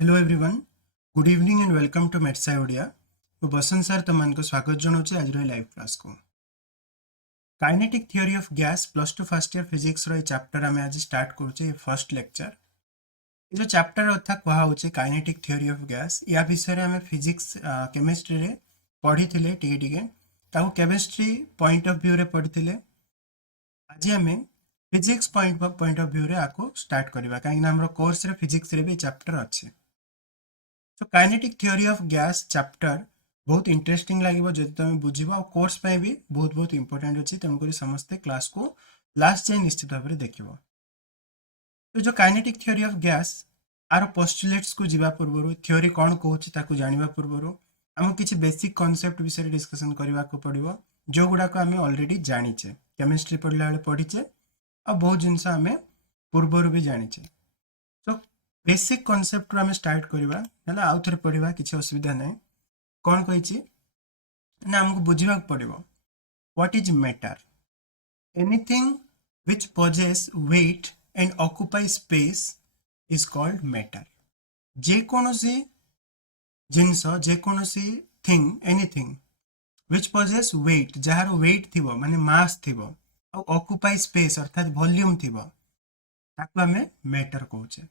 Hello everyone, good evening and welcome to मेट्सा ओडिया। तो Basant sir तुमको स्वागत जनाऊँ आज लाइव क्लास को। Kinetic theory of gas plus two first year physics रो चैप्टर आम आज स्टार्ट करुचे फर्स्ट लेक्चर। ये जो चैप्टर अथा कहुचे काइनेटिक थ्योरी ऑफ गैस या विषय आम फिजिक्स केमिस्ट्री रे पढ़ी टे केमिस्ट्री पॉइंट ऑफ व्यू रे पढ़ी। आज आम फिजिक्स पॉइंट ऑफ व्यू रे आको स्टार्ट करवा कहीं कोर्स रे फिजिक्स रे भी चैप्टर अच्छे। तो kinetic theory of gas chapter बहुत इंटरेस्टिंग लगे जो तुम बुझ कोर्स पे भी बहुत बहुत इंपोर्टेंट अच्छी तेणुक समस्ते क्लास को लास्ट जाए निश्चित भाव में देख। तो जो काइनेटिक थ्योरी ऑफ गैस आर पोस्टुलेट्स को जीवा पूर्व थ्योरी कौन कहूँ जाना पूर्व आम किसी बेसिक कॉन्सेप्ट विषय डिस्कशन करने को पड़ो जो गुड़ाक आम ऑलरेडी जानीचे केमिस्ट्री पढ़ला बेले पढ़ीचे आ बहुत जिनस आम पूर्वर भी जानीचे। तो बेसिक कॉन्सेप्ट आम स्टार्ट करवा आउ थे पढ़ा किसी असुविधा ना कौन कही ना आमको बुझा पड़ो what is matter anything which possesses weight and occupies space is called matter. जेकोसी जिनस जेकोसी thing anything which possesses weight जार वेट थी माने मास थी ऑक्युपाई स्पेस अर्थात वॉल्यूम थी ताकू आम मैटर कहूचे।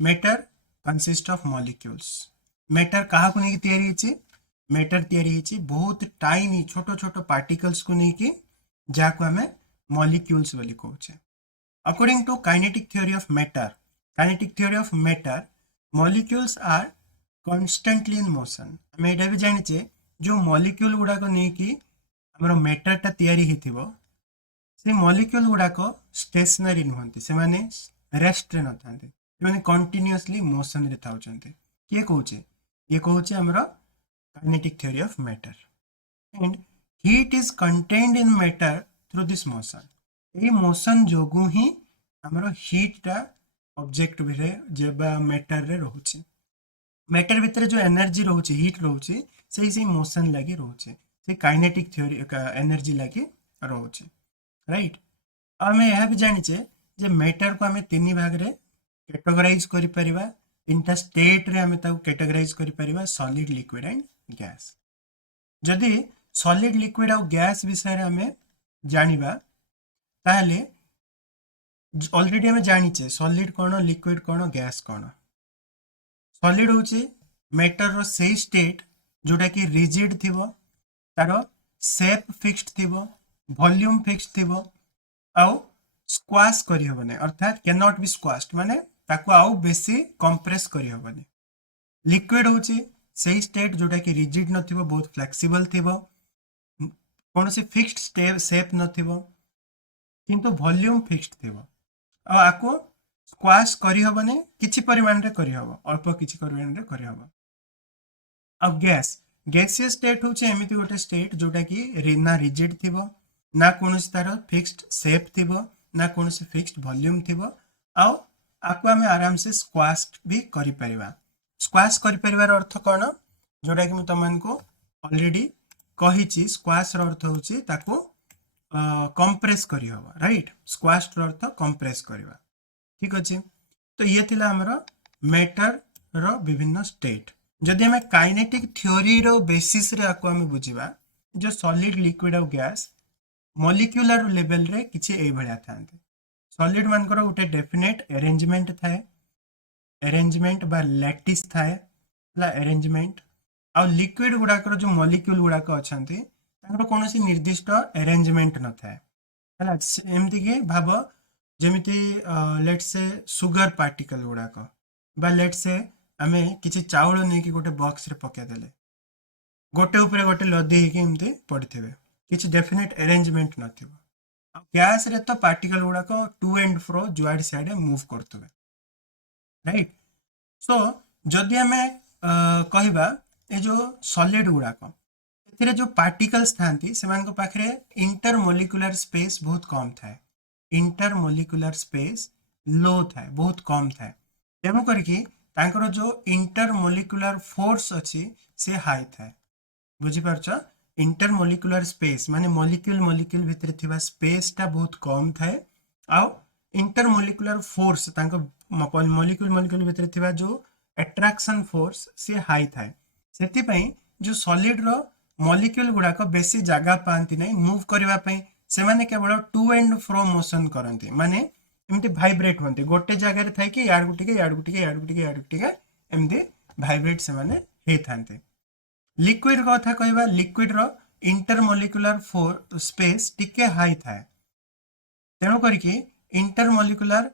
Matter consist of molecules. Matter क्या नहीं तैयारी मैटर तैयारी बहुत टाइनी छोट छोट पार्टिकल्स को लेकिन जहाँ आम मॉलिक्यूल्स बोली कहूचे। According to kinetic theory of matter molecules are constantly in motion. आम यहाँ भी जानीचे जो मॉलिक्यूल गुड़ाक नहीं आम मैटरटा तैयारी होती से मॉलिक्यूल गुड़ाक स्टेशनरी नुहति से माने रेस्ट रे न थांते मैंने कंटिन्यूअसली मोशन रे थाउचंते। किए कहूचे ये कहूचे हमर kinetic theory of matter and heat is contained in matter through this motion. ये मोशन जोगु ही हमर हीटा ऑब्जेक्ट भी मैटर रे रोचे। मैटर भितर जो एनर्जी रोचे हीट रोचे से मोशन लगी रोचे से काइनेटिक थ्योरी एनर्जी लगी रोचे राइट। आम यह भी जानीचे जे मैटर को आम तीन भाग रे कैटेगराइज करि परिबा। तीनटा स्टेट रे आमे ताऊ कैटेगराइज करि परिबा सॉलिड लिक्विड एंड गैस। जदि सॉलिड लिक्विड और गैस विषय रे आमे जानिबा ताहले ऑलरेडी आमे जानिचे सॉलिड कौन लिक्विड कौन गैस कौन। सॉलिड होची मैटर रो से स्टेट जोटा कि रिजिड थिबो तारो शेप फिक्स्ड थिबो वॉल्यूम फिक्स्ड थिबो आउ स्क्वाश करि हबने अर्थात कैन नॉट बी स्क्वाश्ड माने ताको आउ बेसी कंप्रेस करि हबने। लिक्विड होची सही स्टेट जोटा कि रिजिड नथिबो बहुत फ्लेक्सिबल थिबो कौन सी फिक्स्ड शेप नथिबो किंतु वॉल्यूम फिक्स्ड थिबो आ आको स्क्वाश करि हबने किछि परिमाण रे करि हबो अल्प किछि परिमाण रे करि हबो। आ गैसीय स्टेट होची एमिति गोटे स्टेट जोटा कि ना रिजिड थिबो ना कौन तार फिक्स्ड शेप थिबो ना कौन फिक्स्ड वॉल्यूम थिबो आउ आपको आम आराम से स्क्वाश भी करिपरिबा। स्क्वाश करिपरिबार अर्थ कौन जोटा कि तुमको ऑलरेडी कही स्क्वाश अर्थ होची ताको कंप्रेस करि हबो राइट। स्क्वाश अर्थ कंप्रेस करवा ठीक अच्छे। तो ये थिला हमर मैटर रो विभिन्न स्टेट। जदि आम काइनेटिक थ्योरी रो बेसिस रे आको आम बुझिबा जो सॉलिड लिक्विड और गैस मॉलिक्यूलर लेवल रे किछि एई भलिया थांते। सॉलिड मानकर गोटे डेफिनेट अरेंजमेंट थाए अरेंजमेंट बा लैटिस थाए अरेंजमेंट आ लिक्विड गुड़ाकर जो मॉलिक्यूल गुड़ाक अच्छा कौन निर्दिष्ट अरेंजमेंट न थाए एमती कि भाव जमीती लेट से सुगर पार्टिकल गुड़ाक बा लेट से आम किसी चाउल नहीं कि गोटे बॉक्स रे पकेदेले गोटे उपरे गोटे लदी एमती पड़े किसी डेफिनेट अरेंजमेंट नथिबो। गैस रे तो पार्टिकल गुड़ाक टू एंड फ्रो जुआड़ सियाड़े मूव करते राइट। सो जदि आम कहवा ये जो सॉलिड गुड़ाक ए जो पार्टिकल्स थांती से पाखे इंटरमोलिकुलर स्पेस बहुत कम थाए इंटरमोलिकुलर स्पेस लो थाए बहुत कम थाए तेणु करके जो इंटरमोलिकुलर फोर्स अच्छी से हाई थाए बुझीपारछ। इंटरमोलिकुलर स्पेस माने मॉलिक्यूल मॉलिक्यूल भितर थिबा स्पेस टा बहुत कम थाए आउ इंटरमोलिकुलर फोर्स मॉलिक्यूल मॉलिक्यूल भितर थिबा जो एट्राक्शन फोर्स सी हाई थाए से जो सॉलिड रो मॉलिक्यूल गुड़ाक बेसी जगह पाती नहीं मूव करने से माने केवल टू एंड फ्रो मोशन करती माने एमती भाइब्रेट होती गोटे जगह थे कि याड़ टिके याड़ टिके याड़ टिके याड़ टिके एमती भाइब्रेट से माने होता लिक्विड कथा कहवा लिक्विड रो इंटरमोलिकुलर फोर स्पेस टिके हाई थाए तेणु करके इंटरमोलिकुलर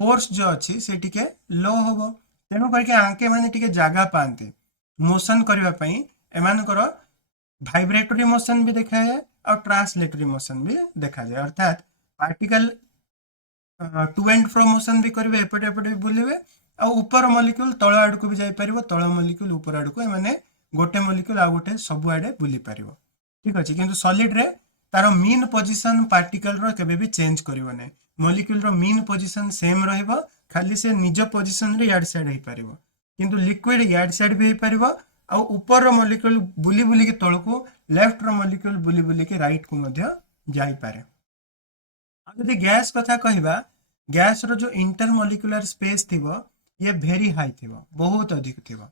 फोर्स जो अच्छी से टिके लो हम तेणु करके आंके माने टिके जगह पाते मोशन करने एमानकर भाइब्रेटरी मोशन भी देखा जाए और ट्रांसलेटरी मोशन भी देखा जाए अर्थात particle to and fro motion भी करेंगे एपटे एपटे भी बुलवे आ ऊपर मॉलिक्यूल तल आड़ को भी जापर तल मॉलिक्यूल ऊपर आड़ को एमाने गोटे मॉलिक्यूल आ गोटे सब आड़े बुली पार ठीक अच्छे किंतु सॉलिड रे तार मीन पोजिशन पार्टिकल रो केबे भी चेंज करिवो नै मॉलिक्यूल रो मीन पोजिशन सेम रहइबो खाली से निज पोजिशन रे याड साइड हे पारिबो किंतु लिक्विड याड साइड भी हे पारिबो आ ऊपर रो मॉलिक्यूल बुली बुली के तळ को लेफ्ट रो मॉलिक्यूल बुली बुली के राइट को मध्य जाई पारे यदि गैस कथा कहवा गैस रो जो इंटरमोलिकुलर स्पेस थिबो ये भेरी हाई थिबो बहुत अधिक थिबो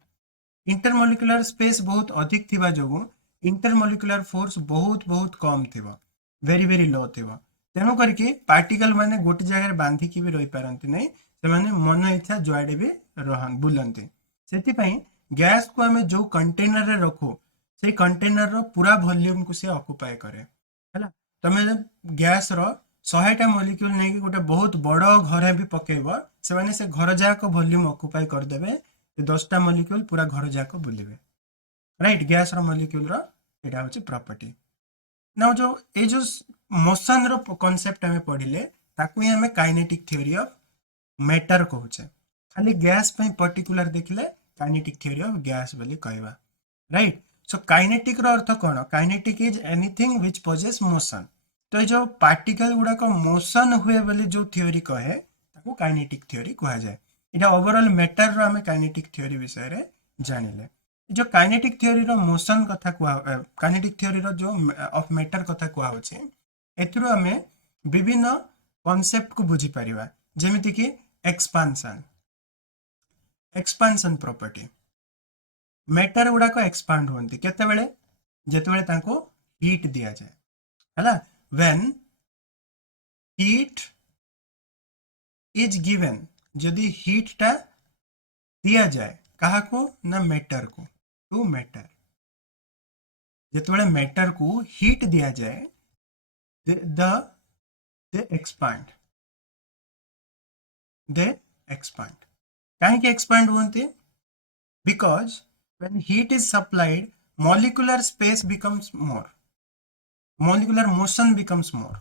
इंटरमोलिकुलर स्पेस बहुत अधिक थिबा जोगु इंटरमोलिकुलर फोर्स बहुत बहुत कम थिबो वेरी वेरी लो थिबो तेणु करके पार्टिकल माने गोटे जगह बांधिकी भी रही पारती नहीं से माने मन इच्छा जुआड़े भी रहन बुलंती से गैस को आम जो कंटेनर रे रखू से कंटेनर रो पूरा वॉल्यूम को से ऑक्युपाई करे हैला तमे गैस रो 100टा मॉलिक्यूल नहीं कि गोटे बहुत बड़ घर भी पकेब से माने से घर जाक वॉल्यूम ऑक्युपाई करदेबे 10टा मॉलिक्यूल पूरा घर जाक बुलिबे राइट गैस रो मॉलिक्यूल रो एटा होची प्रॉपर्टी ना जो ए जो मोशन रो कांसेप्ट हमें पढ़िले ताकू ही हमें काइनेटिक थ्योरी ऑफ मैटर कहूचे खाली गैस पे पर्टिकुलर देखले काइनेटिक थ्योरी ऑफ गैस बोली कहवा राइट सो काइनेटिक रो अर्थ कोन kinetic is anything which possess motion तो जो पार्टिकल गुड़ाक मोशन हुए बोली जो थ्योरी कहे ताकू काइनेटिक थ्योरी कहा जाए इटा ओवरऑल मैटर रो हमें काइनेटिक थ्योरी विषय रे जानिले जो काइनेटिक थ्योरी रो मोशन कथा कह काइनेटिक थ्योरी रो जो ऑफ मैटर कथा कह होचे एथिरो हमें विभिन्न कांसेप्ट को बुझी परिबा जेमिति कि एक्सपांशन एक्सपांशन प्रॉपर्टी मैटर गुड़ा को एक्सपांड होती केते बेले जेते बेले तांको हीट दिया जाए हैला व्हेन हीट इज गिवन जदि हीट टा दिया जाए कहा को ना मैटर को टू मैटर जेते बेले मैटर को हीट दिया जाए दे expand कहीं expand होते because when heat is supplied molecular space becomes more molecular motion becomes more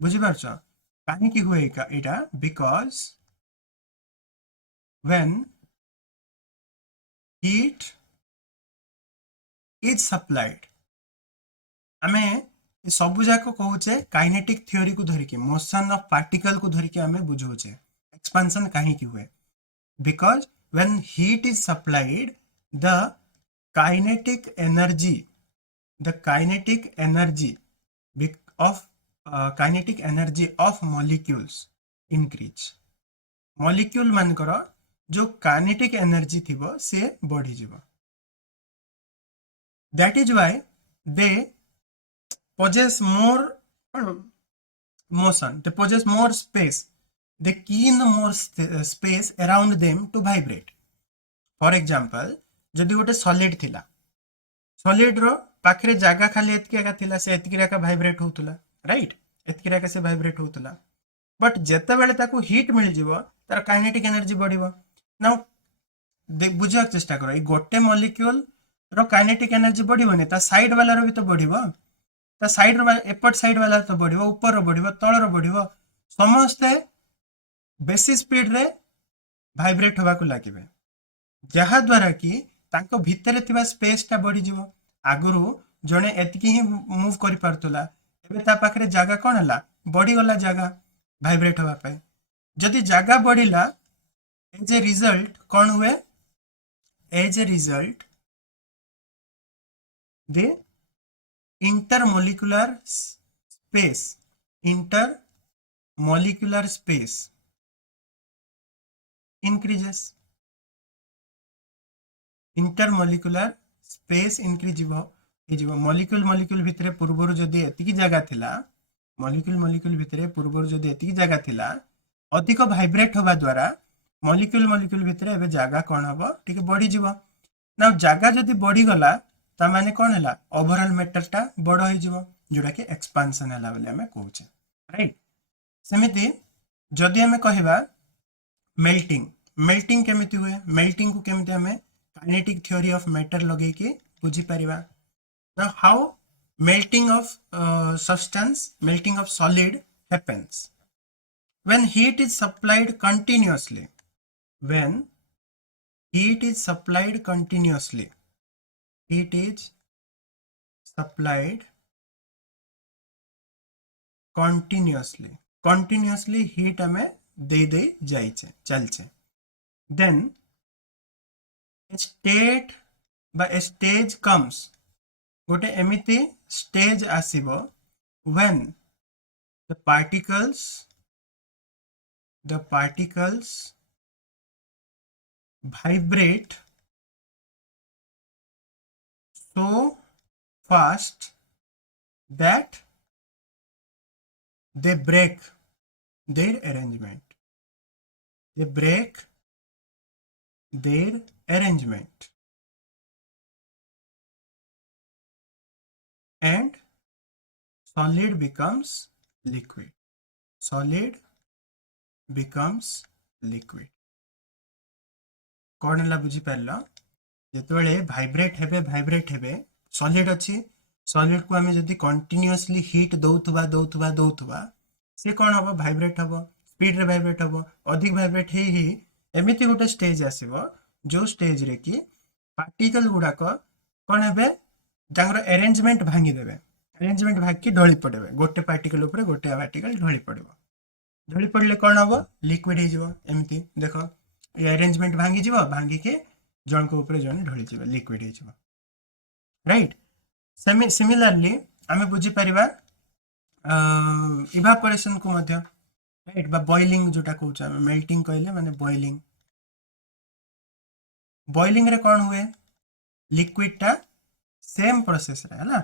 बुझी पारछ कहीं की होएगा एटा because when heat is supplied आमे सब जाक कहूचे काइनेटिक थ्योरी को धरिकी मोशन ऑफ पार्टिकल को धरिकी आमे बुझौचे एक्सपांशन कहीं की हुए because when heat is supplied the kinetic energy of molecules increase molecule मानकर जो काइनेटिक एनर्जी थिबो से बढ़ी जीवो that is why they possess more motion they possess more space they gain more space around them to vibrate for example जदि गोटे solid थिला solid रो पाखरे जागा खाली एतकी एका थिला से एतकी एका वाइब्रेट होतला राइट एतकी एका से वाइब्रेट होतला बट जेते बेले ताको हीट मिल जिवो तार काइनेटिक एनर्जी बढ़िबो नाउ बुझा चेष्टा करो ई गोटे मॉलिक्यूल रो काइनेटिक एनर्जी बढ़िबो ने ता साइड वाला रो भी तो बढ़िबो साइड एपट साइड वाला तो बढ़िबो ऊपर बढ़िबो तळ रो बढ़िबो समस्ते बेसी स्पीड रे वाइब्रेट होबा को लागिबे जहा द्वारा कि तांको भितरे थिबा स्पेस ता बढ़ी जिवो आगुरु जणे एतकी ही मूव करि पारतला एबे ता पाखरे जागा कोन हला बढ़ी गला जागा वाइब्रेट होबा पय जदि जागा बढ़िला एज ए रिजल्ट कोन हुए as a result the intermolecular space increases intermolecular space increase molecule molecule भितर पूर्वर जदि एतिकी जगह थिला मॉलिक्यूल मॉलिक्यूल भितर पूर्वर जदि एतिकी जगह थिला अधिक भाइब्रेट होबा द्वारा मॉलिक्यूल मॉलिक्यूल भितर एबे जगह कोन हबो ठीक बढ़ी जीवो ना जगह जदि बढ़ी गला ता माने कोन हला ओवरऑल मैटर टा बड़ होई जीवो जोटा कि एक्सपेंशन हला बोले हमें कहूचे राइट सेमिति जदि हमें कहबा मेल्टिंग मेल्टिंग केमिति हुए मेल्टिंग को केमिति हमें काइनेटिक थ्योरी ऑफ मैटर लगे के बुझी परिबा now how melting of substance melting of solid happens when heat is supplied continuously when heat is supplied continuously heat is supplied continuously heat हमें दे जाइछे चलछे then a state by a stage comes गोटे एमिति stage आसीबो when the particles vibrate so fast that they break their arrangement and solid becomes liquid कौन है बुझी पारल जेतबेले vibrate हेबे solid अच्छी solid को आम जदि कंटिन्यूअसली हीट दौथुबा से कौन हम भाइब्रेट हम स्पीड रे भाइब्रेट हम अधिक भाइब्रेट ही एमती गोटे स्टेज आसो जो स्टेज रे कि पार्टिकल गुड़ाक कौन हे अरेंजमेंट भांगीदेवे अरेंजमेंट भागी ढली पड़े गोटे पार्टिकल उपर गोटे पार्टिकल ढली पड़े कौन हम लिक्विड होमती देख ये अरेंजमेंट भांगी के जन को ऊपर जन ढली जाव लिक्विड हो राइट सिमिलरली आम बुझी पारिबा इवापोरेशन को मध्य राइट बा बॉइलिंग जोटा कहूँ मेल्टिंग कहले माने बॉइलिंग रे कौन हुए लिक्विड टा सेम प्रोसेस रे है ना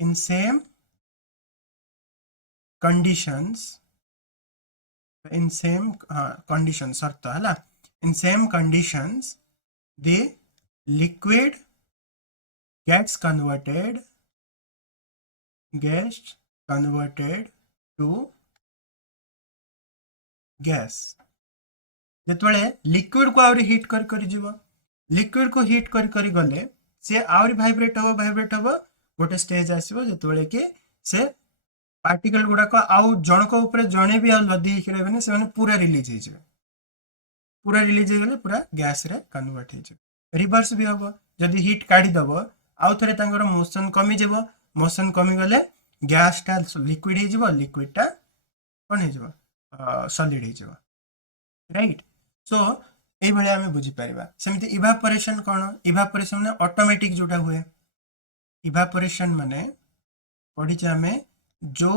इन सेम कंडीशंस शर्त है ना in same conditions the liquid gets converted to gas जेतबेले लिक्विड को आउरी हीट कर जीवो लिक्विड को हीट कर गले से आउरी भाइब्रेट हम गोटे स्टेज आसो जेतबेले कि से पार्टिकल गुड़ाक आउ जनक ऊपर जड़े भी लदी रहे से पूरा रिलीज हो पूरा गैस रे कन्वर्ट हो रिवर्स भी हम जदि हीट काढ़ीदेव आउ थे मोशन कमी गले गैस टा लिक्विड हो लिक्विड टा कौन हो सॉलिड हो राइट सो ये भाई आम बुझीपर सेमती इवापोरेशन कौन इवापोरेशन माने ऑटोमेटिक जोटा हुए इवापोरेशन माने पढ़ी आम जो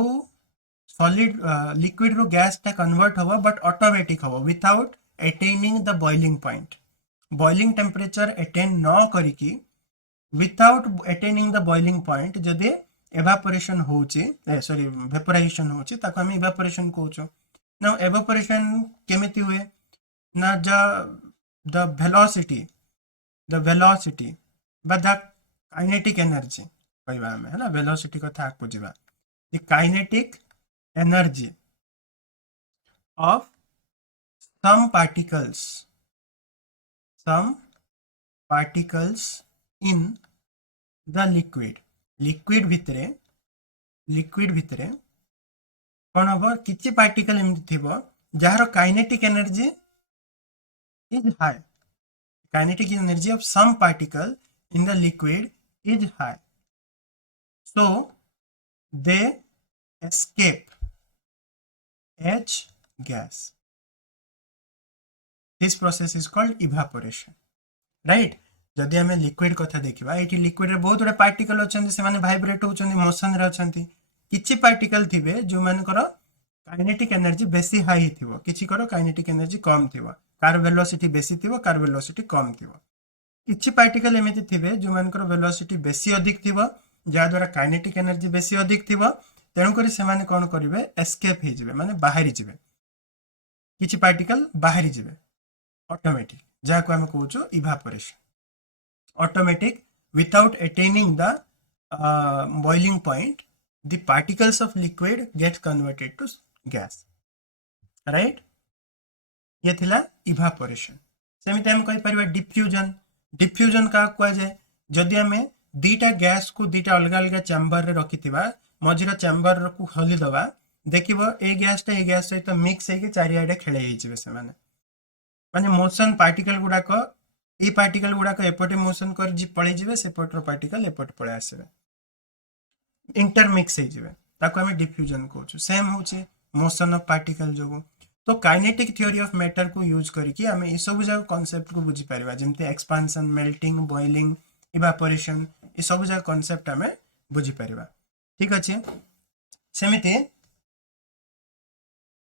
सॉलिड लिक्विड रो गैस टा कन्वर्ट हो बट ऑटोमेटिक हो without attaining the boiling point boiling temperature attain न करिकी without attaining the boiling point जदि एवापोरेशन होची सॉरी वेपोराइजेशन होची ताको हम इवापोरेशन कहूचो नाउ एवापोरेशन केमिति हुए ना the velocity but the kinetic energy कहबा हम है ना वेलोसिटी कथा आकु जिबा the kinetic energy of some particles in the liquid भितरे कौन हम किछि पार्टिकल एमति थिबो जार kinetic energy is high. Kinetic energy of some particle in the liquid is high. So they escape H gas. This process is called evaporation. Right? जदि आम liquid कथा देखा ये लिक्विड रे बहुत गुड़े पार्टिकल अच्छा से भाइब्रेट होती मोशन रे अच्छा किछि पार्टिकल थिबे जो मानकर काइनेटिक एनर्जी बेसी हाई थिबो किछि कर काइनेटिक एनर्जी कम थिबो कार वेलोसिटी बेसी थिबो कार वेलोसिटी कम थिबो किछि पार्टिकल एमिति थिबे जो मानकर वेलोसिटी बेसी अधिक थिबो जा द्वारा काइनेटिक एनर्जी बेसी अधिक थिबो तेणु करी से माने कोन करिवे एस्केप हे जिवे माने बाहरी जिवे किछि पार्टिकल बाहरी जिवे ऑटोमेटिक जा को हम कहउछु evaporation automatic without attaining the boiling point the particles of liquid get converted to gas right ये थिला इवापोरेशन सेमिति हम कहि परिबा डिफ्यूजन डिफ्यूजन का कुआ जाय जदि हमें दीटा गैस को दीटा अलग अलग चैम्बर रे रखिथिबा मझिरा चैम्बर को खोली दबा देखिबो ए गैस सहित मिक्स हेके चारियाडे खेले हि जिवे से माने मोशन पार्टिकल गुडा को ए पार्टिकल गुडा को एपटे मोशन कर जी पळे जिवे सेपटर पार्टिकल एपट पळे आसेबे इंटरमिक्स हे जिवे ताको हमें डिफ्यूजन कहउछु सेम होची मोशन ऑफ पार्टिकल जो तो काइनेटिक थ्योरी ऑफ मैटर को यूज करके हमें ये सब जगह कांसेप्ट को बुझी परिबा जेमते एक्सपांशन मेल्टिंग बॉइलिंग इवापोरेशन ये सब जगह कांसेप्ट हमें बुझी परिबा ठीक अछि सेमिते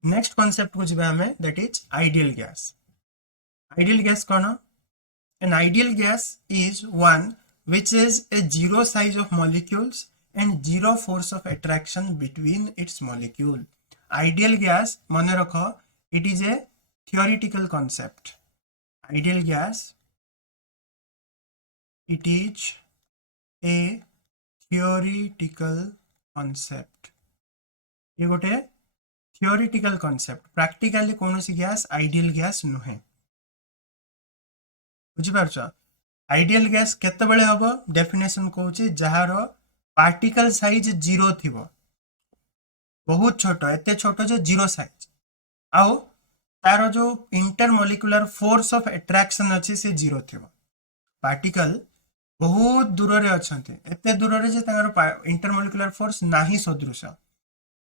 नेक्स्ट कांसेप्ट को जिबा हमें that is ideal gas cone an ideal gas is one which is a zero size of molecules and zero force of attraction between its molecule ideal gas mane rakho it is a theoretical concept ideal gas it is a theoretical concept ये गोटे theoretical concept practically कोनोसी gas ideal gas नुहे बुझी पारछ ideal gas केते बेले हबो definition कहउची जहार particle size 0 थिबो बहुत छोटो एते छोटो जे 0 साइज आउ तारो जो इंटरमोलिकुलर फोर्स ऑफ अट्रैक्शन अछि से 0 थिबो पार्टिकल बहुत दूर रे अछंती एते दूर रे जे तार इंटरमोलिकुलर फोर्स नाही सदृश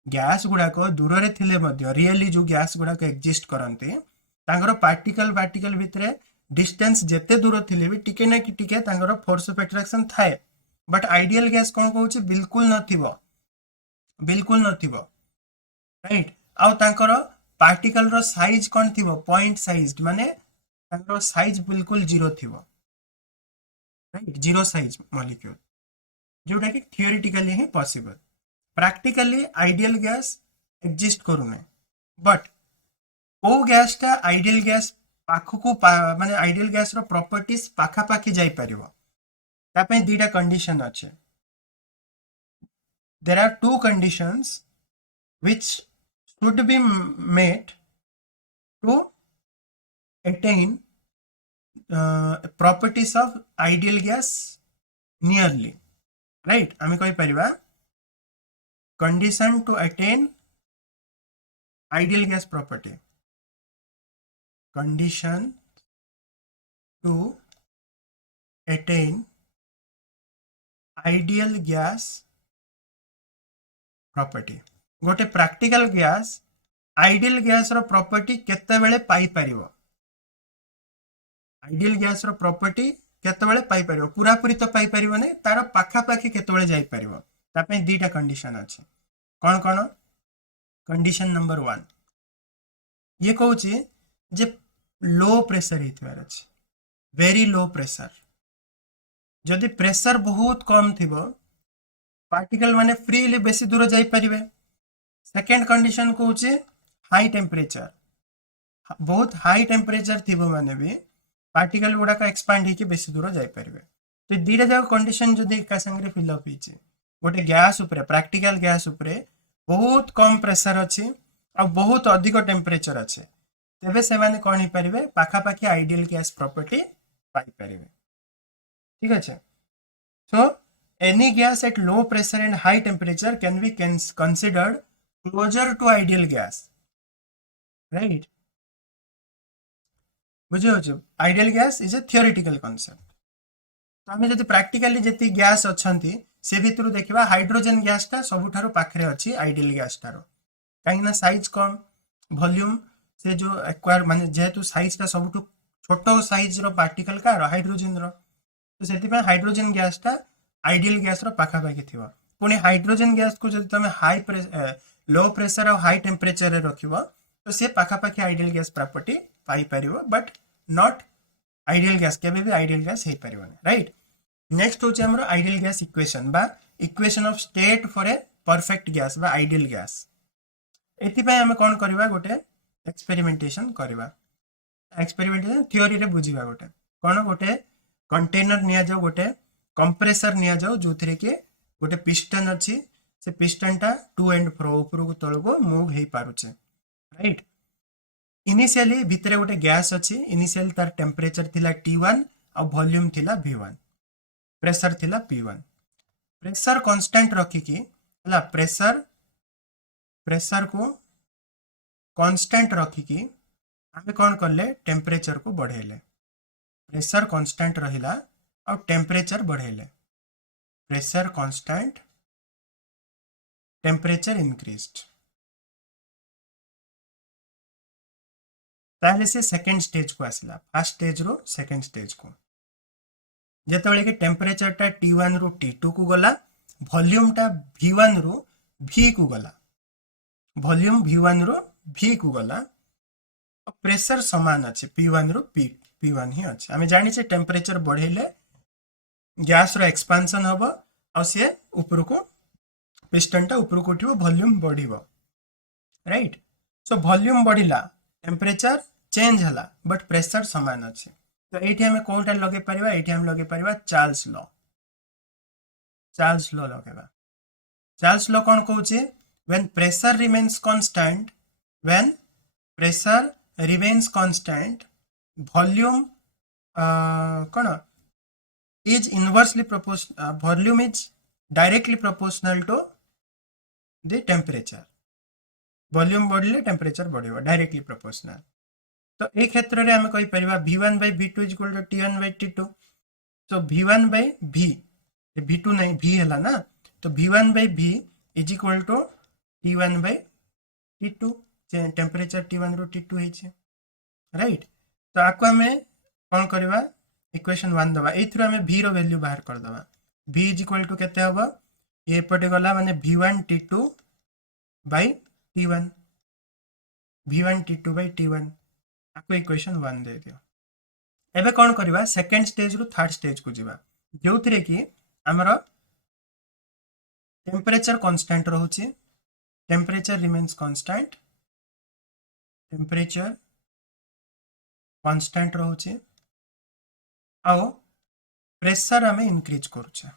गैस गुडा को दूर रे थिले मध्ये रियली जो गैस गुडा को एग्जिस्ट करंती तांगर पार्टिकल भितरे डिस्टेंस जेते दूर थिले भी टिके ना कि टिके तांगर फोर्स ऑफ अट्रैक्शन थाए बट आइडियल गैस कोन कहउची बिल्कुल नथिबो राइट आउ तांकर पार्टिकल रो साइज कोन थिबो पॉइंट साइज माने तांकर साइज बिल्कुल 0 थिबो राइट 0 साइज मॉलिक्यूल जोटा कि थियोरेटिकली ही possible practically ideal gas exist करूने बट ओ गैस का आइडियल गैस पाखकू माने आइडियल गैस रो प्रॉपर्टीज पाखा पाखी जाई परिबो ता पे दीटा कंडीशन अछि there are two conditions which should be met to attain properties of ideal gas nearly right आमे कहि परिबा condition to attain ideal gas property condition to attain ideal gas property गोटे प्रैक्टिकल गैस आइडियल गैस रो property केते बेले पाई परिबो ideal gas रो property केते बेले पाई परिबो पूरा पूरी तो पाई परिबो नै तार पाखा पाखी केते बेले जाई परिबो ता पे दीटा कंडीशन अछि कोन कोन कंडीशन नंबर 1 ये कहउची जे लो प्रेशर हितवार अछि वेरी लो प्रेशर जदि प्रेशर बहुत कम थिबो पार्टिकल माने फ्रीली बेसी दूर जाई परिबे सेकंड कंडीशन कहउची हाई टेम्परेचर बहुत हाई टेम्परेचर थिबो माने भी पार्टिकल गुडा का एक्सपांड हिके बेसी दूर जाई परिबे तो दीटा जाक कंडीशन जदि का संगे फिल अप हिचे गोटे गैस ऊपर प्रैक्टिकल गैस ऊपर बहुत कम प्रेशर अछि आ बहुत अधिक टेम्परेचर अछि तेबे से माने कोन ही परिबे पाखा पाखी आइडियल गैस प्रॉपर्टी पाई परिबे ठीक अछि so any gas at low pressure and high temperature can be considered closer to ideal gas right बुझे हो ideal gas is A theoretical concept तो हमें जति प्रैक्टिकली जति गैस अछंती से भितरु देखिबा हाइड्रोजन गैस ता सबुठारो पाखरे अछि आइडियल गैस तारो काहे ना साइज कम वॉल्यूम से जो एक्वायर माने जेतु साइज ता सबुठु छोटो साइज रो पार्टिकल का हाइड्रोजन रो तो सेति पे हाइड्रोजन गैस ता आइडियल गैस रो पाखा पाखी थिबा पुनी हाइड्रोजन गैस को जति तमे हाई प्रेशर लो प्रेशर और हाई टेम्परेचर रे रखिबो तो से पाखा पाखी आइडियल गैस प्रॉपर्टी पाई परिबो बट नॉट आइडियल गैस केबे भी आइडियल गैस हे परिबने राइट। नेक्स्ट होचे हमरो आइडियल गैस इक्वेशन बा equation of state for a perfect gas बा आइडियल गैस। एथि पय हम कोन करबा गोटे एक्सपेरिमेंटेशन करबा एक्सपेरिमेंटेशन थ्योरी रे बुझिबा गोटे कोन गोटे कंटेनर निया जाऊ गोटे कंप्रेसर निया जाऊ जोथरे के गोटे पिस्टन अछि से पिस्टन टा टू एंड फ्रो ऊपर को तळ को मूव हे पारुचे राइट। इनिशियली भितरे गोटे गैस अछि इनिशियल तार टेम्परेचर थिला T1 आ वॉल्यूम थिला V1 प्रेशर थिला P1 प्रेशर कांस्टेंट रखी की हला प्रेशर को कांस्टेंट रखी की हमें कौन करले टेम्परेचर को बढ़ेले प्रेशर कांस्टेंट रहिला और टेम्परेचर बढ़ेले प्रेशर कांस्टेंट टेम्परेचर इंक्रीज्ड ताले से सेकंड स्टेज को आसिला फर्स्ट स्टेज रो सेकंड स्टेज को जेते बेले के टेम्परेचर टा T1 रो T2 को गला वॉल्यूम टा V1 रो V को गला वॉल्यूम V1 रो V को गला प्रेशर समान अच्छे P1 रो P1 ही अच्छे आमे जानि छे टेम्परेचर बढ़ेले गैस रो एक्सपेंशन हबो और से ऊपर को पिस्टन टा ऊपर को उठिबो वॉल्यूम बढ़िबो राइट। सो वॉल्यूम बढ़िला टेम्परेचर चेंज हला बट प्रेशर समान अच्छे तो एठी हमें कोनटा लगे परिबा एठी हम लगे परिबा चार्ल्स लॉ लगेबा चार्ल्स लॉ कोन कहू छे when pressure remains constant when pressure remains constant volume कौन is inversely proportional volume is directly proportional to the temperature volume बढ़ले टेम्परेचर बढ़िबो डायरेक्टली प्रोपोर्शनल तो ए क्षेत्र रे हम कहि परिबा V1 by V2 = T1 by T2 so V1 by V V2 नहीं V हला ना तो V1 by V = T1 by T2 temperature T1 रो T2 हे छे राइट। तो आको हमें कोन करबा इक्वेशन 1 दबा एथरो हमें V रो वैल्यू बाहर कर दबा V = केते हबो ए पटे गला माने V1 T2 by T1 V1 T2 by T1 आको इक्वेशन 1 दे दियो। एबे कोन करबा सेकंड स्टेज रो थर्ड स्टेज को जिबा जोथरे की हमरो टेम्परेचर कांस्टेंट रहउची temperature remains constant temperature constant रहउची आओ प्रेशर हमें इंक्रीज करूचे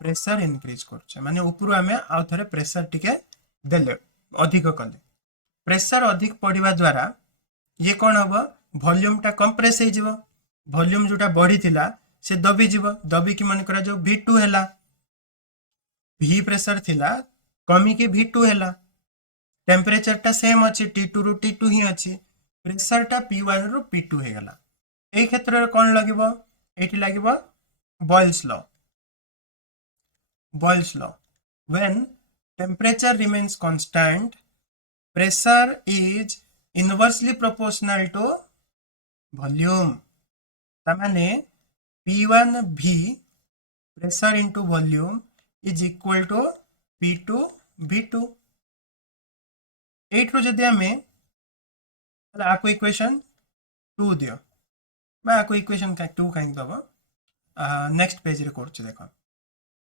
प्रेशर इंक्रीज करूचे माने ऊपर हमें आउ थरे प्रेशर टिके देले अधिक कले प्रेशर अधिक पड़िबा द्वारा ये कोन हबो वॉल्यूम टा कंप्रेस हे जिवो वॉल्यूम जोटा बढ़ी थिला से दबी जिवो दबी की मन करा जो V2 हैला V प्रेशर थिला कमी के V2 हैला टेम्परेचर टा सेम अछि T2 रो T2 ही अछि प्रेशर टा P1 रो P2 हे गला ए क्षेत्र रे कोन लागिबो एठी लागिबो Boyle's law when temperature remains constant pressure is inversely proportional to volume तामाने P1V pressure into volume is equal to P2V2 एट रो जदि हमें आको इक्वेशन 2 दियो मैं आको इक्वेशन का 2 काइन दबो नेक्स्ट पेज रे करछ देखो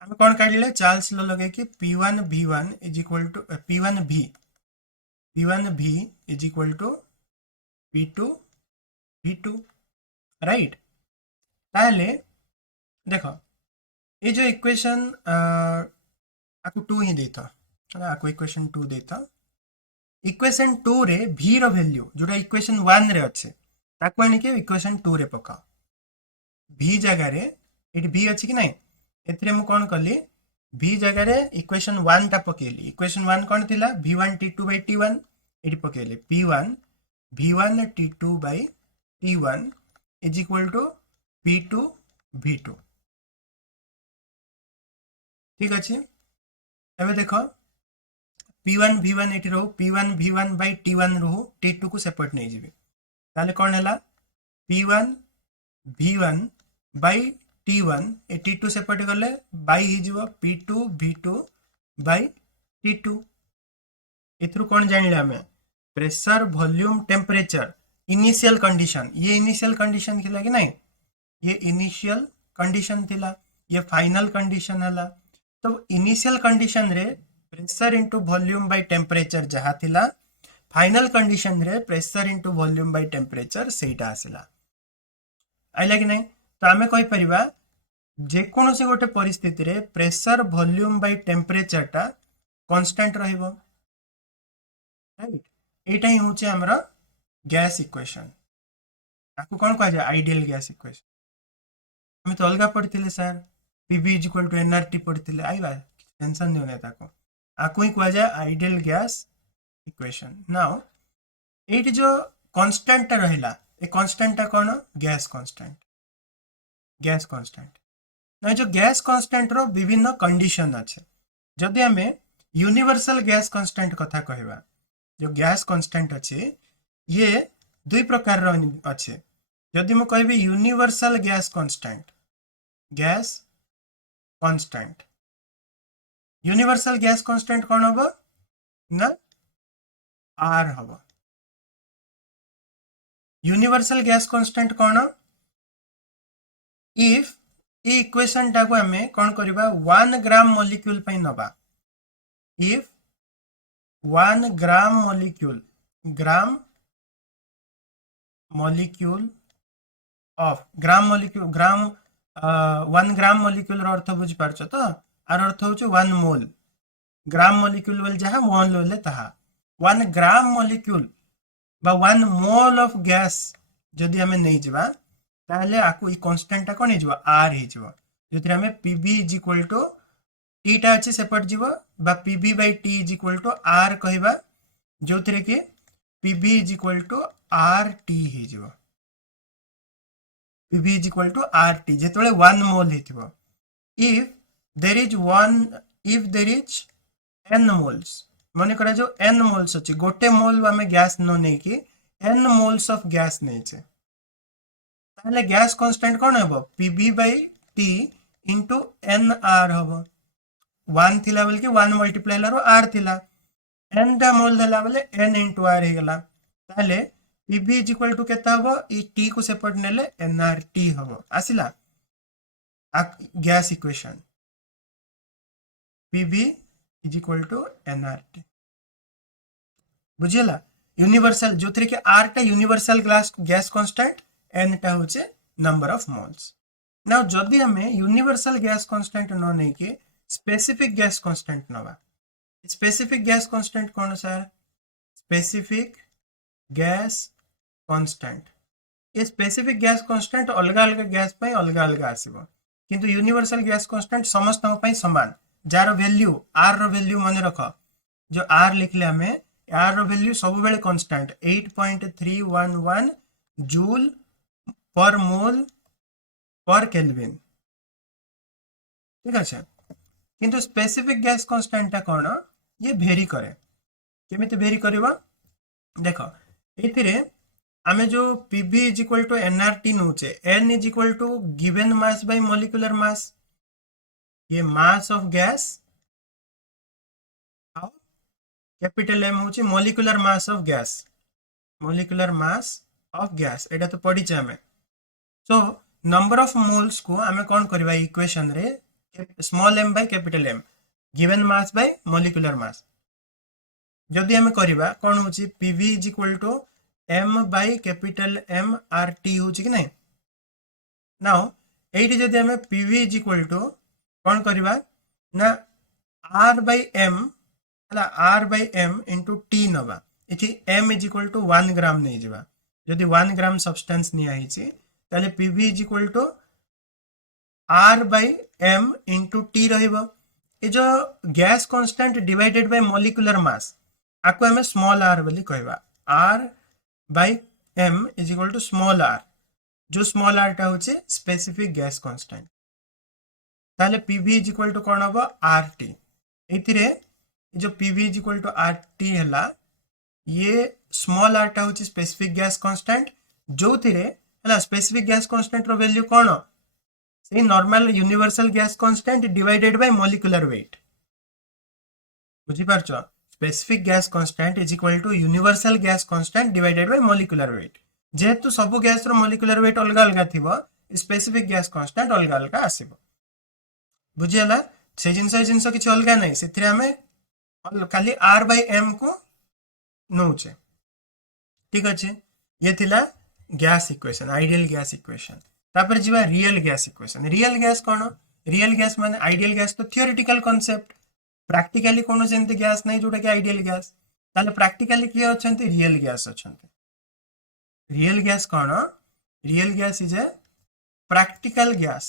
हम कोन काढले चार्ल्स लॉ लगे कि P1V1 = P1V is equal to P2V2 right. ताले देखो ये जो इक्वेशन आको 2 ही देता आको इक्वेशन 2 देता इक्वेशन 2 रे V रो वैल्यू जोटा इक्वेशन 1 रे अच्छे ताको आनी के इक्वेशन 2 रे पका V जगह रे एटी V अछि कि नै एथरे मु कोन करली V जगह रे इक्वेशन 1 टा पकेली इक्वेशन 1 कोन थिला V1 T2 by T1 एटी पकेली P1 V1 T2 by T1 is equal to P2 V2 ठीक अछि। एबे देखो P1 V1 एटी रहू P1 V1 by T1 रहू T2 को सेपरेट नहीं जीवे ताले कौन हैला P1 V1 by T1 A T2 separate गले बाई ही जीवो P2 V2 by T2 एथरु कौन जानिले हमें pressure volume temperature initial condition, ये इनिशियल कंडीशन थिला कि नहीं, ये इनिशियल कंडीशन थिला, ये फाइनल कंडीशन हला। तो इनिशियल कंडीशन रे pressure into volume by temperature जहा थिला, फाइनल कंडीशन रे pressure into volume by temperature सेटा आसिला। आइला कि नहीं, तो आमे कहि परिबा जेकोसी गोटे परिस्थिति रे प्रेशर वॉल्यूम बाय टेम्परेचर टा कांस्टेंट रहइबो, राइट। एटा ही होचे हमरा गैस इक्वेशन। ताकू कोन कह जाय, आइडियल गैस इक्वेशन। हमें तो अलगा पढ़ते sir, PV is equal to NRT पढ़ते, आइबा टेंशन नहीं होना ताको, आकु ही कह जाए ideal gas equation. Now at जो कांस्टेंट रहला, ए कांस्टेंट टा कोन, गैस कांस्टेंट, गैस कांस्टेंट। ना जो गैस कांस्टेंट रो विभिन्न कंडीशन अच्छे। जदि हमें यूनिवर्सल गैस कांस्टेंट कथा कहबा, जो गैस कांस्टेंट अच्छे ये दुई प्रकार रो अच्छे। जदि मु कहबी universal gas constant, gas constant, universal gas constant कौन होबो ना, आर होबो। यूनिवर्सल गैस कांस्टेंट कौन, इफ ए इक्वेशन टा को हमें कौन करबा 1 ग्राम मॉलिक्यूल पे नबा, if 1 gram molecule, gram molecule of, gram molecule, gram 1 gram molecule रो अर्थ बुझ पारछ तो, आर अर्थ होचे 1 मोल, ग्राम मॉलिक्यूल बोल जहा मोल होले तहा, 1 ग्राम मॉलिक्यूल बा 1 मोल ऑफ गैस जदि हमें नहीं जबा, ताहले आकु ई कांस्टेंट टा कोन हे जबा, आर हे जबा। जदि हमें P V is equal to T टा अछि सेपट जीवो, बा P V by T is equal to R कहबा, जोथिरे के P V is equal to R T हे जबा, P V is equal to R T जेतोले 1 मोल हेतिबो। If there is 1, if there is n moles, माने करा जो n मोल्स अछि, गोटे मोल हमें गैस न नै कि n मोल्स ऑफ गैस नै छै, ताले गैस कांस्टेंट कोन हेबो, PV by T into N R हबो। 1 थिला बोल के 1 मल्टीप्लाई लारो आर थिला, n टा मोल देला बोले n इनटू आर हे गेला, ताले पीबी इज इक्वल टू केता हबो, ई टी को सेपरेट नेले एनआरटी हबो। आसिला gas equation, PV is equal to nRT, बुझिला। यूनिवर्सल जो थरे के आर टा यूनिवर्सल गैस कांस्टेंट, एन टा होचे नंबर ऑफ मोल्स। नाउ जदि हमें यूनिवर्सल गैस कांस्टेंट न नै के स्पेसिफिक गैस कांस्टेंट नबा, स्पेसिफिक गैस कांस्टेंट कोन सर, स्पेसिफिक गैस कांस्टेंट, ये स्पेसिफिक गैस कांस्टेंट अलग अलग गैस पे अलग अलग आसीबो, किंतु यूनिवर्सल गैस कांस्टेंट समस्त पे समान, जार वैल्यू आर रो वैल्यू मन रख, जो आर लिखले हमें आर रो वैल्यू सब बेले कांस्टेंट 8.311 जूल पर मोल पर केल्विन, ठीक है। किंतु स्पेसिफिक गैस कांस्टेंट टा कोन, ये भेरी करे, केमिति भेरी करबा, देखो एथिरे आमे जो PV is equal to nRT नोचे, n is equal to given mass by molecular mass, ये mass of gas, capital M होची molecular mass of gas, molecular mass of gas, एटा तो पढ़ी छे हमें। सो नंबर ऑफ मोल्स को हमें कौन करबा इक्वेशन रे, small M by capital M, given mass by molecular mass. जदि हमें करबा कौन होची, PV is equal to M by capital M R T होची कि नहीं। नाउ एटी जदि हमें पीवी इज इक्वल टू कौन करबा ना, आर बाय एम, हला R by M into T नबा, एठी M is equal to 1 gram नहीं जबा। जदि 1 ग्राम सब्सटेंस निया हिची, ताले PV is equal to R by M into T रहइबो। ए जो gas constant divided by molecular mass, आको हमें स्मॉल आर बोली कहबा, R by M is equal to small R, जो स्मॉल आर टा होचे स्पेसिफिक गैस कांस्टेंट, ताले पीवी इज इक्वल टू कोन हबो, आर टी। एथिरे जो PV is equal to R T हला, ये स्मॉल आर टा होचे स्पेसिफिक गैस कांस्टेंट, जो थिरे हला स्पेसिफिक गैस कांस्टेंट रो वैल्यू कोन, से normal universal gas constant divided by molecular weight, बुझी पारछो। Specific gas constant is equal to universal gas constant divided by molecular weight. जेहेतु सब गैस रो मॉलिक्यूलर वेट अलग अलग थिबो स्पेसिफिक गैस कांस्टेंट अलग अलग आसीबो बुझियला से जिनस किछि अलग नै सेथिरे हमें खाली r by m को नौचे ठीक अछि ये थिला gas equation ideal gas equation तापर जीवा रियल गैस कोन रियल गैस माने आइडियल गैस तो थियोरेटिकल कांसेप्ट प्रैक्टिकली कोनो सेंते गैस नै जोटा कि आइडियल गैस ताले प्रैक्टिकली किए अछंती रियल गैस अछंती रियल गैस कोन real gas is a practical gas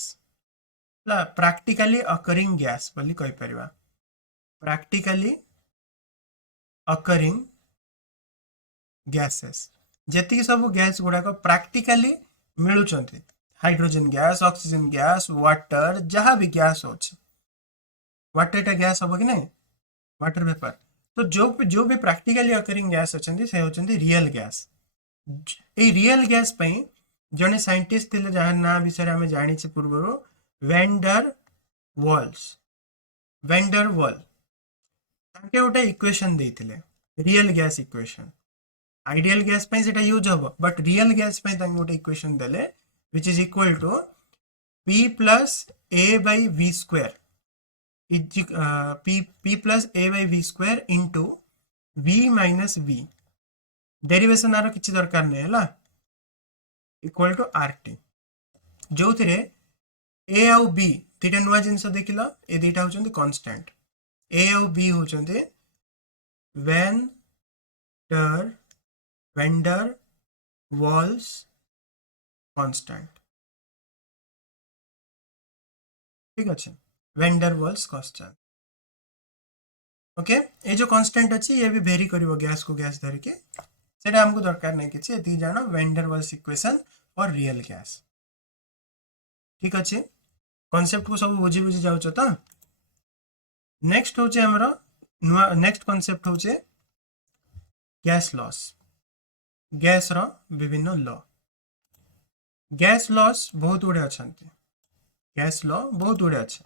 ला प्रैक्टिकली अकरिंग गैस बोली कहि परिबा प्रैक्टिकली अकरिंग गैसेस जेतिक सब गैस गुडा को प्रैक्टिकली मिलुचंती hydrogen gas oxygen gas water जहाँ भी गैस होची वाटर टा गैस हम कि नहीं वाटर वेपर तो जो भी प्रैक्टिकली अकरिंग गैस अछंती से होचंती रियल गैस ए रियल गैस पई जने साइंटिस्ट थिले जहां ना विषय हमें जानि छी पूर्वरो वेंडर वॉल ताके ओटा इक्वेशन देथिले real gas equation ideal gas पे सेटा यूज हो बट रियल गैस पे ताके ओटा इक्वेशन देले which is equal to p plus a by v square is p plus a by v square into v minus v derivation आरो किछि दरकार नै हला इक्वल टू rt जो थिरे a और b तीटा नुवा जिंस देखिला ए दीटा होचंती कांस्टेंट a और b होचंती वेंडर वॉल्स कांस्टेंट ठीक अच्छे वेंडर वॉल्स कांस्टेंट ओके ये जो कांस्टेंट अच्छी ये भी वेरी करिवो गैस को गैस धर के सेटा हमको दरकार नहीं किछि एति जानो वेंडर वॉल्स इक्वेशन और रियल गैस ठीक अच्छे कांसेप्ट को सब बुझी बुझी जाउछ त नेक्स्ट होचे हमरा नेक्स्ट कांसेप्ट होचे गैस लॉस गैस रो विभिन्न लॉ गैस लॉस बहुत उड़े अछंती गैस लॉ बहुत उड़े अच्छे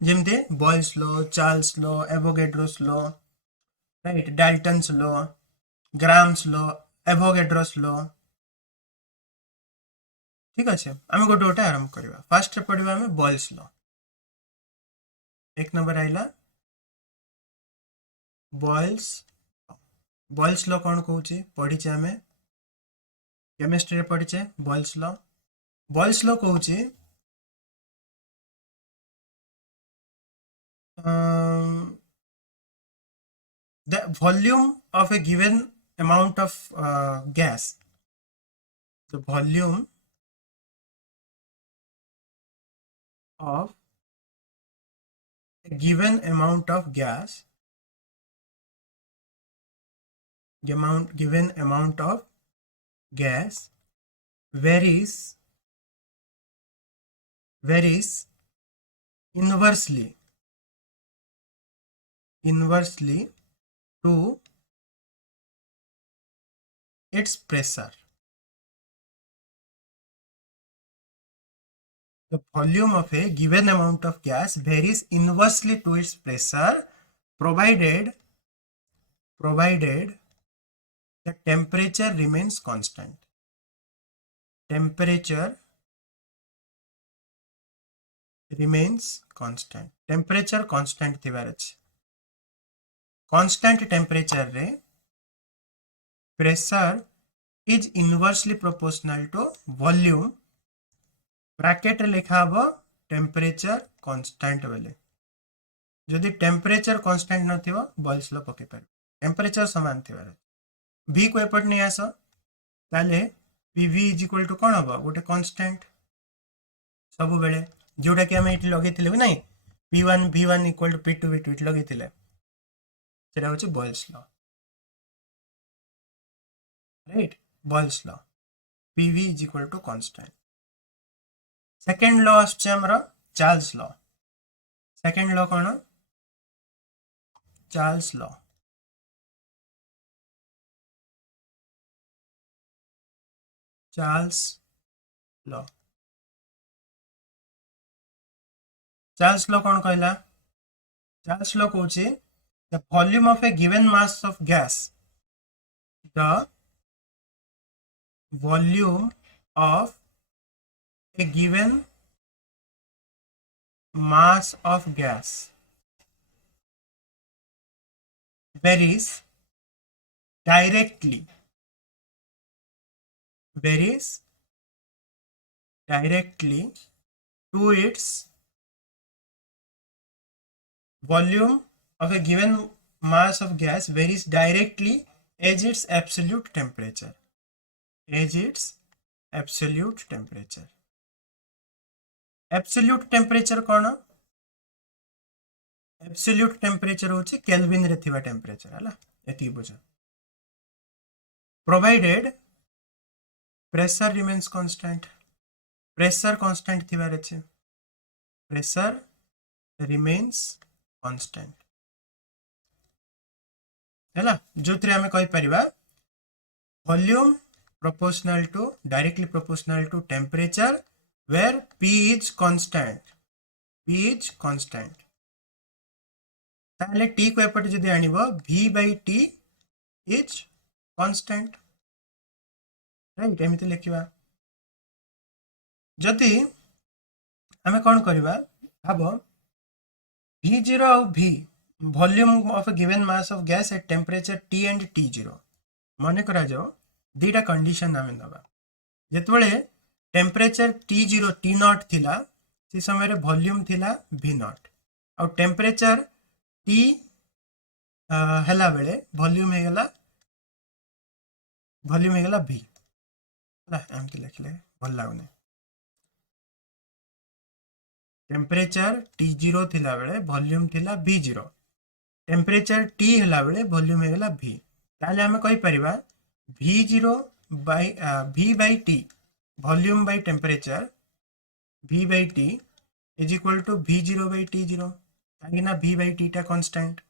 जेमते Boyle's law Charles law Avogadro's law right Dalton's law Graham's law Avogadro's law ठीक अच्छे आम गोटे गोटे आरंभ करवा फास्ट पढ़ा आम बॉयल्स लॉ एक नंबर आइला बॉयल्स लॉ कौन कहूँ पढ़ीचे आम केमिस्ट्री पढ़ीचे बॉयल्स लॉ कहूँ the volume of a given amount of gas the volume of a given amount of gas given amount of gas varies inversely to its pressure. The volume of a given amount of gas varies inversely to its pressure provided the temperature remains constant. Temperature remains constant. Temperature constant थिबार अछि constant temperature रे pressure is inversely proportional to volume bracket रे लिखा हबो temperature constant बेले जदि temperature constant नथिबो Boyle's law पके पर temperature समान थिबार v को एपट नै आसो ताले pv is equal to कोन हबो गोटे constant सब बेले जोटा कि हम एठी लगेतिले कि नहीं p1 v1 equal to p2 v2 it लगेतिले सेटा होची Boyle's law right Boyle's law pv is equal to constant second law आछे हमरा चार्ल्स लॉ सेकंड लॉ कोन चार्ल्स लॉ चार्ल्स लॉ कोन कहला चार्ल्स लॉ कहूची the volume of a given mass of gas the volume of a given mass of gas varies directly to its volume of a given mass of gas varies directly as its absolute temperature. Absolute temperature कौन? Absolute temperature होची kelvin रे थिबा temperature हला एती बुझ. Provided pressure remains constant. Pressure constant थिबा रे छे. Pressure remains constant. हला जोतरे हमें कहि परिबा volume directly proportional to temperature where P is constant. ताहले T को एपटे जदि आनिबो V by T is constant. Right एमिति लिखिबा. जदि हमें कौन करबा भाबो V0 और V volume of a given mass of gas at temperature T and T0 मन करा जाओ दीटा कंडीशन आमे दबा. जेतबेले टेम्परेचर T0 T0 थिला से समय रे वॉल्यूम थिला V0 और टेम्परेचर T हला बेले वॉल्यूम हेगला V ना एमती लिखले भल लागने. टेम्परेचर T0 थिला बेले वॉल्यूम थिला V0 टेम्परेचर T हला बेले वॉल्यूम हेगला V. ताले हमें कहि परिबा V0 by V by T volume by temperature V by T is equal to V0 by T0 काहे ना V by T टा कांस्टेंट.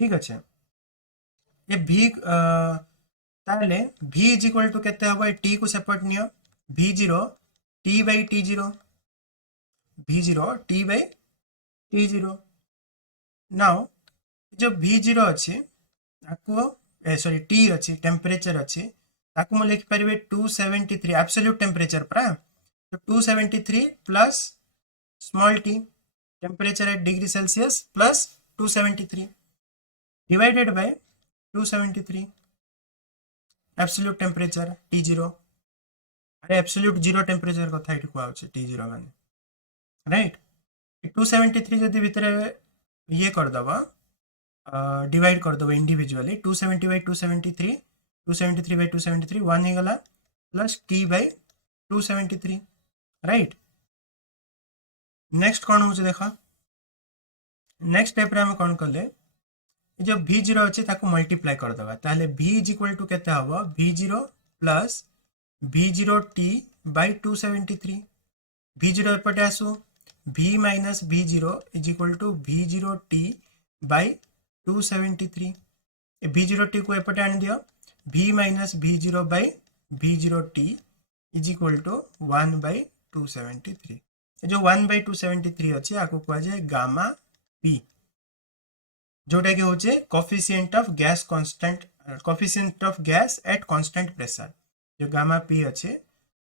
ठीक अच्छे ये V ताले V is equal to केते हबो T को separate neo V0 T by T0 now जो V0 अच्छे ताको सॉरी T अच्छे टेम्परेचर अच्छे ताको मु लिखि परिबे 273 एब्सोल्यूट टेम्परेचर परा. तो 273 plus small t temperature at degree Celsius plus 273 divided by 273 absolute temperature T0. अरे एब्सोल्यूट जीरो टेम्परेचर कथा एठी कुआ होचे T0 माने राइट. 273 जदि भितरे ये कर दबा डिवाइड कर दबा इंडिविजुअली 270 by 273 273 by 273 1 हे गला plus T by 273 right. Next कौन होचे देखा नेक्स्ट स्टेप रे हम कौन करले जो V0 अच्छे ताको मल्टीप्लाई कर दबा ताले V इज इक्वल टू केते हबो V0 plus V0T by 273 V0 एपटे आसु V minus V0 is equal to V0T by 273 V0T को एपटे आनि दियो V minus V0 by V0T is equal to 1 by 273. जो 1 by 273 अच्छे आको कहा जाए गामा P जोटा कि होचे coefficient of gas constant coefficient of gas at constant pressure. जो गामा P अच्छे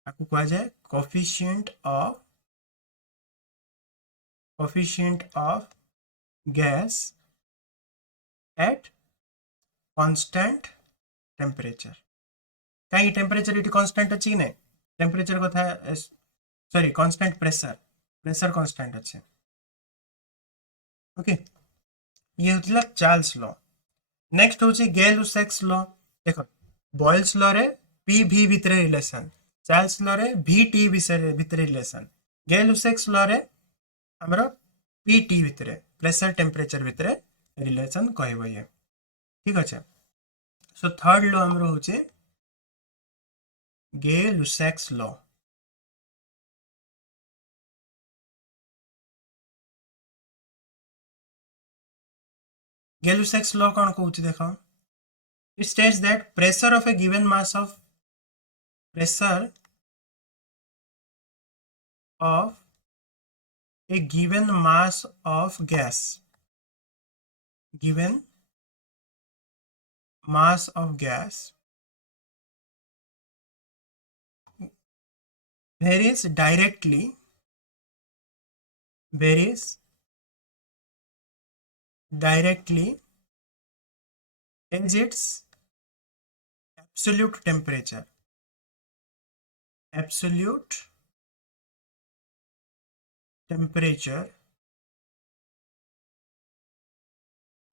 आको कहा जाए coefficient of gas at constant temperature. कहीं टेम्परेचर इटी कांस्टेंट अच्छी नहीं टेम्परेचर कथा सॉरी कांस्टेंट प्रेशर कांस्टेंट अच्छे. ओके ये होतला चार्ल्स लॉ. नेक्स्ट होची गै-लुसाक्स लॉ. देखो बॉयल्स लॉ रे P V भितरे रिलेशन चार्ल्स लॉ रे V T भितरे रिलेशन गै-लुसाक्स लॉ रे हमरो P T भितरे प्रेशर टेम्परेचर भितरे रिलेशन कहबो ये. ठीक अच्छे. सो थर्ड लॉ हमरो होचे गै-लुसाक्स लॉ. गै-लुसाक्स लॉ कौन कहूँ देखो it states that pressure of a given mass of gas varies directly as its absolute temperature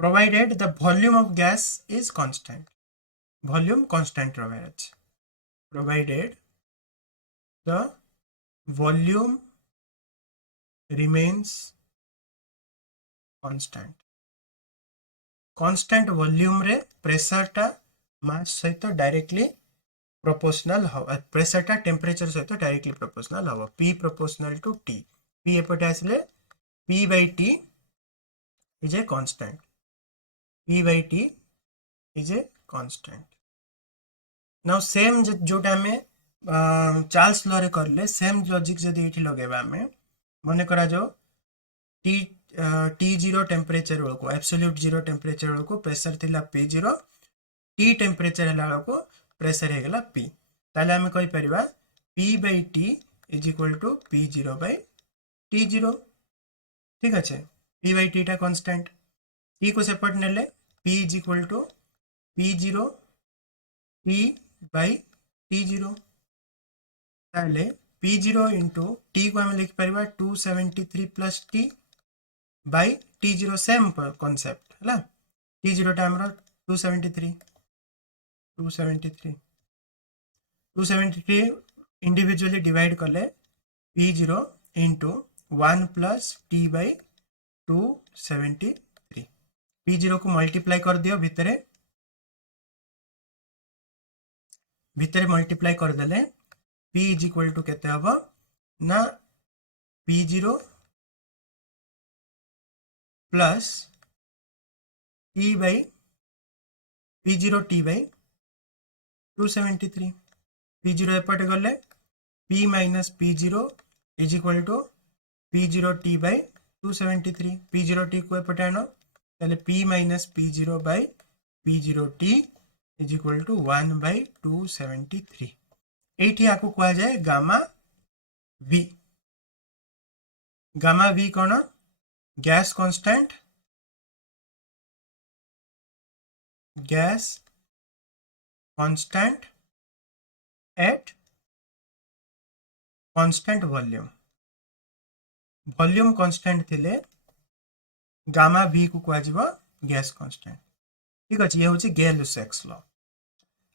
provided the volume of gas is constant. Volume constant रहे provided the volume remains constant volume रे pressure टा मास सहित directly proportional हवा pressure टा temperature सहित directly proportional हवा P proportional to T P एपटे आसले P by T is a constant P by T is a constant. now same जोटा में चार्ल्स लॉ रे करले सेम लॉजिक जदी एठी लगेबा हमें मने करा जो T0 टेम्परेचर को एब्सोल्यूट जीरो टेम्परेचर को प्रेशर थिला P0 T टेम्परेचर हला को प्रेशर हे गला P ताले हमें कहि परिबा P by T is equal to P0 by T0 ठीक আছে P by T टा कांस्टेंट T को सेपरेट नेले P is equal to P0 T by T0 ताले P0 into T को हमें लिख परिबा 273 plus T by T0 same concept है T0 टा हमरा 273 इंडिविजुअली डिवाइड करले P0 into 1 plus T by 273 P0 को मल्टीप्लाई कर दियो भितरे मल्टीप्लाई कर देले P is equal to केते हबो ना P0 plus T by P0 T by 273 P0 एपटे गले P minus P0 is equal to P0 T by 273 P0 T को एपटे आनो ताले P minus P0 by P0 T is equal to 1 by 273 एठी आको कहा जाए gamma V cone gas constant at constant volume constant थिले gamma V को कहा जिवो गैस कांस्टेंट ठीक अछि ये होची गेल-लुसाक्स लॉ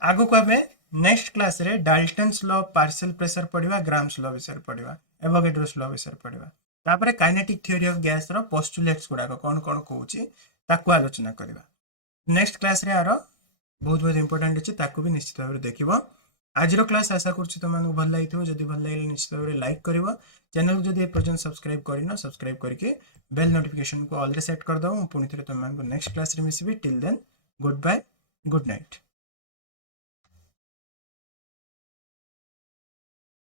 आगो को हमें नेक्स्ट क्लास रे डाल्टन्स लॉ पार्शियल प्रेशर पढ़िबा ग्राम्स लॉ विषय पढ़िबा एवोगाड्रोस लॉ विषय पढ़िबा तापरे काइनेटिक थ्योरी ऑफ गैस रो पोस्टुलेट्स गुडा कोन कहूची ताकू आलोचना करबा नेक्स्ट क्लास रे आरो बहुत इंपोर्टेंट अछि ताकू भी निश्चित भाव देखिबो आज रो क्लास आशा करछि तुमन भल लागिथो जदी भल लागले निश्चित भाव लाइक करिवो चैनल जदी पर्यंत सब्सक्राइब करिनो सब्सक्राइब करके बेल नोटिफिकेशन को ऑल रे सेट कर दो पुनी थरे तुमन को नेक्स्ट क्लास रे मिसिबी till then good bye good night.